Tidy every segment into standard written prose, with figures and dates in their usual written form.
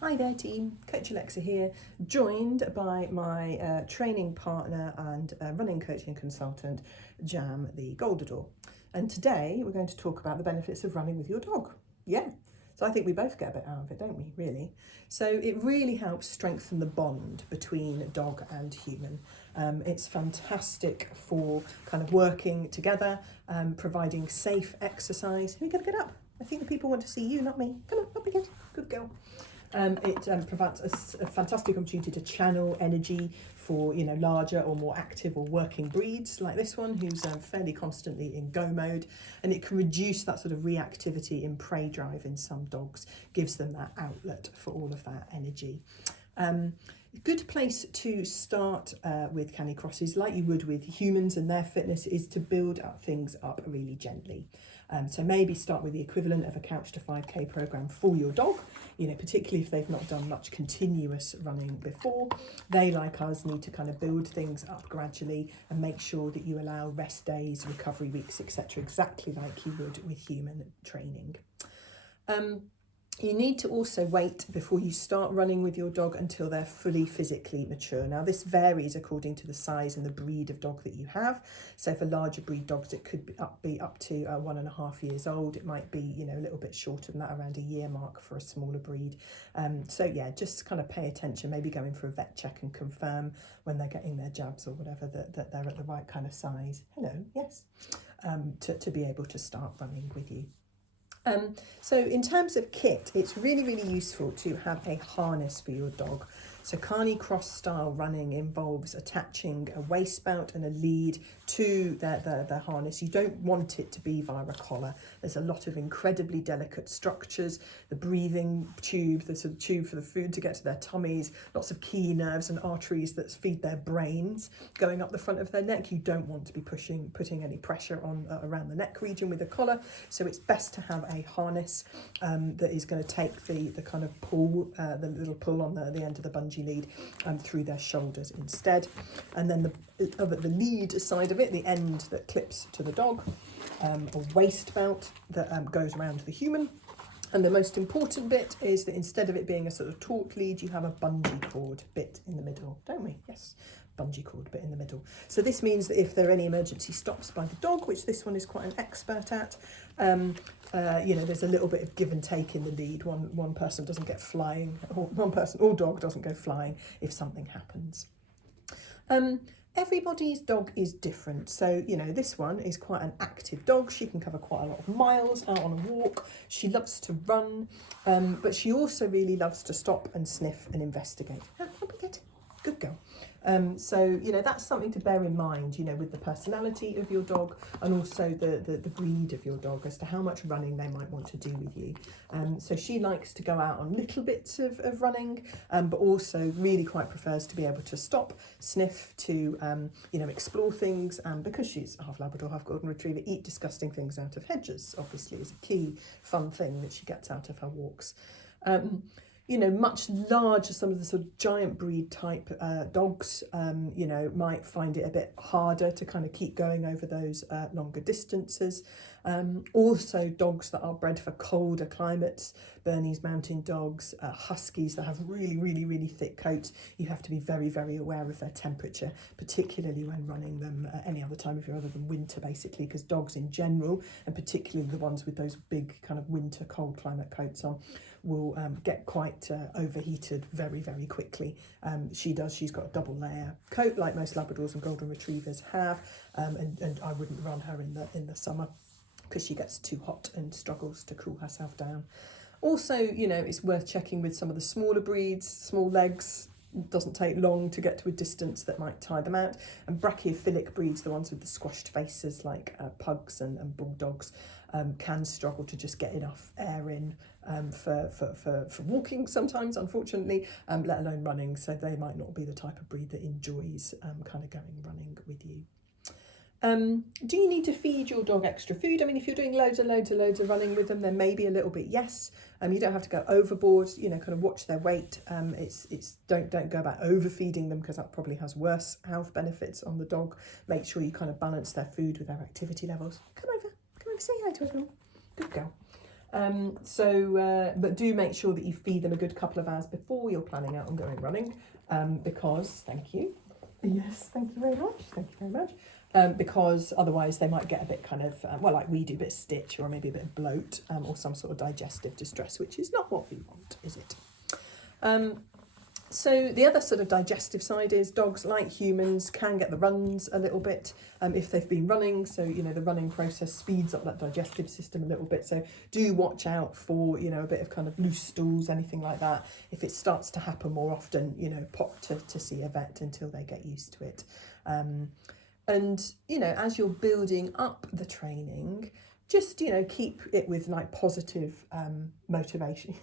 Hi there team, Coach Alexa here, joined by my training partner and running coaching consultant, Jam the Goldador. And today we're going to talk about the benefits of running with your dog. Yeah, so I think we both get a bit out of it, don't we, really? So it really helps strengthen the bond between dog and human. It's fantastic for kind of working together, providing safe exercise. Who got to get up? I think the people want to see you, not me. Come on, up again. Good girl. It provides a fantastic opportunity to channel energy for larger or more active or working breeds like this one, who's fairly constantly in go mode, and it can reduce that sort of reactivity in prey drive in some dogs, gives them that outlet for all of that energy. Good place to start with canicrosses, like you would with humans and their fitness, is to build up things up really gently. So maybe start with the equivalent of a Couch to 5K program for your dog, particularly if they've not done much continuous running before. They, like us, need to kind of build things up gradually and make sure that you allow rest days, recovery weeks, etc., exactly like you would with human training. You need to also wait before you start running with your dog until they're fully physically mature. Now, this varies according to the size and the breed of dog that you have. So for larger breed dogs, it could be up to 1.5 years old. It might be, a little bit shorter than that, around a year mark for a smaller breed. So yeah, just kind of pay attention, maybe going for a vet check and confirm when they're getting their jabs or whatever that they're at the right kind of size. Hello, yes, to be able to start running with you. So in terms of kit, it's really, really useful to have a harness for your dog. So Canicross style running involves attaching a waist belt and a lead to the harness. You don't want it to be via a collar. There's a lot of incredibly delicate structures, the breathing tube, the sort of tube for the food to get to their tummies, lots of key nerves and arteries that feed their brains going up the front of their neck. You don't want to be putting any pressure on around the neck region with a collar. So it's best to have a harness that is going to take the kind of pull, the little pull on the end of the bungee lead through their shoulders instead. And then the lead side of it, the end that clips to the dog, a waist belt that goes around the human. And the most important bit is that instead of it being a sort of taut lead, you have a bungee cord bit in the middle, don't we? Yes, bungee cord bit in the middle. So this means that if there are any emergency stops by the dog, which this one is quite an expert at, there's a little bit of give and take in the lead. One person doesn't get flying, or one person or dog doesn't go flying if something happens. Everybody's dog is different. So, this one is quite an active dog. She can cover quite a lot of miles out on a walk. She loves to run, but she also really loves to stop and sniff and investigate. Good girl. So that's something to bear in mind, with the personality of your dog and also the breed of your dog as to how much running they might want to do with you. So she likes to go out on little bits of running, but also really quite prefers to be able to stop, sniff, to explore things, and because she's half Labrador, half Golden Retriever, eat disgusting things out of hedges, obviously, is a key fun thing that she gets out of her walks. Much larger, some of the sort of giant breed type dogs, might find it a bit harder to kind of keep going over those longer distances. Also, dogs that are bred for colder climates, Bernese Mountain Dogs, Huskies that have really, really, really thick coats. You have to be very, very aware of their temperature, particularly when running them any other time of year other than winter, basically, because dogs in general, and particularly the ones with those big kind of winter cold climate coats on, will get quite overheated very, very quickly. She's got a double layer coat like most Labradors and Golden Retrievers have, and I wouldn't run her in the summer because she gets too hot and struggles to cool herself down. Also, it's worth checking with some of the smaller breeds, small legs. Doesn't take long to get to a distance that might tire them out. And brachiophilic breeds, the ones with the squashed faces like pugs and bulldogs, can struggle to just get enough air in for walking sometimes, unfortunately, let alone running. So they might not be the type of breed that enjoys kind of going running with you. Do you need to feed your dog extra food? I mean, if you're doing loads and loads and loads of running with them, then maybe a little bit, yes. You don't have to go overboard, kind of watch their weight. Don't go about overfeeding them because that probably has worse health benefits on the dog. Make sure you kind of balance their food with their activity levels. Come over, say hi to everyone. Good girl. But do make sure that you feed them a good couple of hours before you're planning out on going running, because, thank you. Yes, thank you very much. Thank you very much. Because otherwise they might get a bit kind of, well, like we do, a bit of stitch or maybe a bit of bloat, or some sort of digestive distress, which is not what we want, is it? So the other sort of digestive side is dogs, like humans, can get the runs a little bit if they've been running. So, you know, the running process speeds up that digestive system a little bit. So do watch out for, you know, a bit of kind of loose stools, anything like that. If it starts to happen more often, you know, pop to see a vet until they get used to it. And, you know, as you're building up the training, just, you know, keep it with like positive motivation.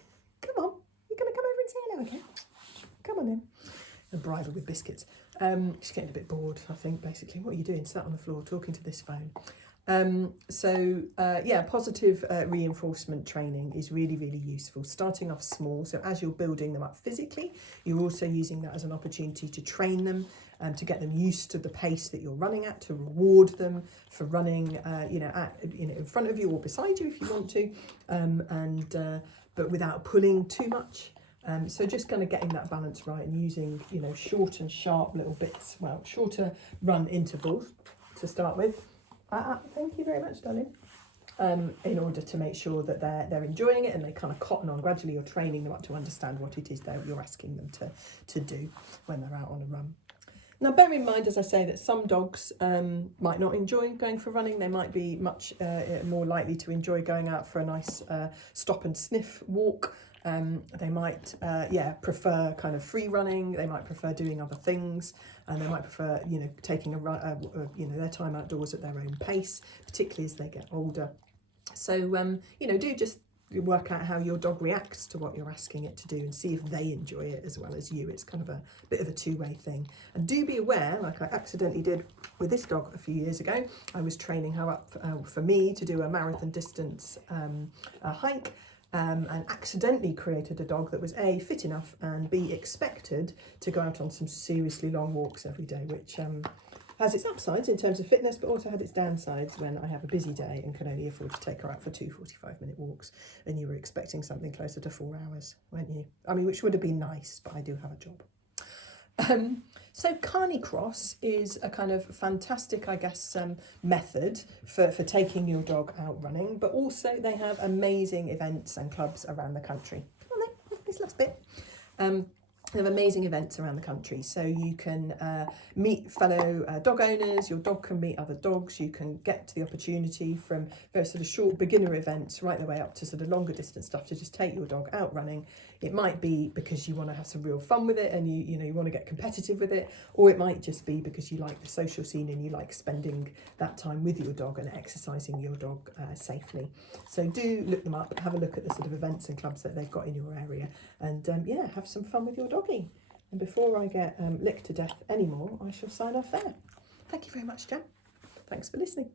Come on, you're going to come over and say hello again. Come on then. And bribe her with biscuits. She's getting a bit bored, I think, basically. What are you doing? Sat on the floor talking to this phone. Positive reinforcement training is really, really useful. Starting off small, so as you're building them up physically, you're also using that as an opportunity to train them, to get them used to the pace that you're running at, to reward them for running, in front of you or beside you if you want to, but without pulling too much. So just kind of getting that balance right and using, you know, short and sharp little bits, well, shorter run intervals to start with. Thank you very much, darling. In order to make sure that they're enjoying it and they kind of cotton on. Gradually you're training them up to understand what it is that you're asking them to do when they're out on a run. Now, bear in mind, as I say, that some dogs might not enjoy going for running. They might be much more likely to enjoy going out for a nice stop and sniff walk. They might, prefer kind of free running. They might prefer doing other things, and they might prefer, you know, taking a run, their time outdoors at their own pace, particularly as they get older. So, do just work out how your dog reacts to what you're asking it to do and see if they enjoy it as well as you. It's kind of a bit of a two-way thing. And do be aware, like I accidentally did with this dog a few years ago, I was training her up for me to do a marathon distance hike. And accidentally created a dog that was A, fit enough, and B, expected to go out on some seriously long walks every day, which has its upsides in terms of fitness, but also had its downsides when I have a busy day and can only afford to take her out for 2 45-minute walks, and you were expecting something closer to 4 hours, weren't you? I mean, which would have been nice, but I do have a job. So Canicross is a kind of fantastic, I guess, method for taking your dog out running, but also they have amazing events and clubs around the country. Come on then, this last bit. They have amazing events around the country, so you can meet fellow dog owners, your dog can meet other dogs, you can get to the opportunity from very sort of short beginner events right the way up to sort of longer distance stuff to just take your dog out running. It might be because you want to have some real fun with it and you want to get competitive with it, or it might just be because you like the social scene and you like spending that time with your dog and exercising your dog safely. So do look them up, have a look at the sort of events and clubs that they've got in your area, and have some fun with your doggy. And before I get licked to death anymore, I shall sign off there. Thank you very much, Jan. Thanks for listening.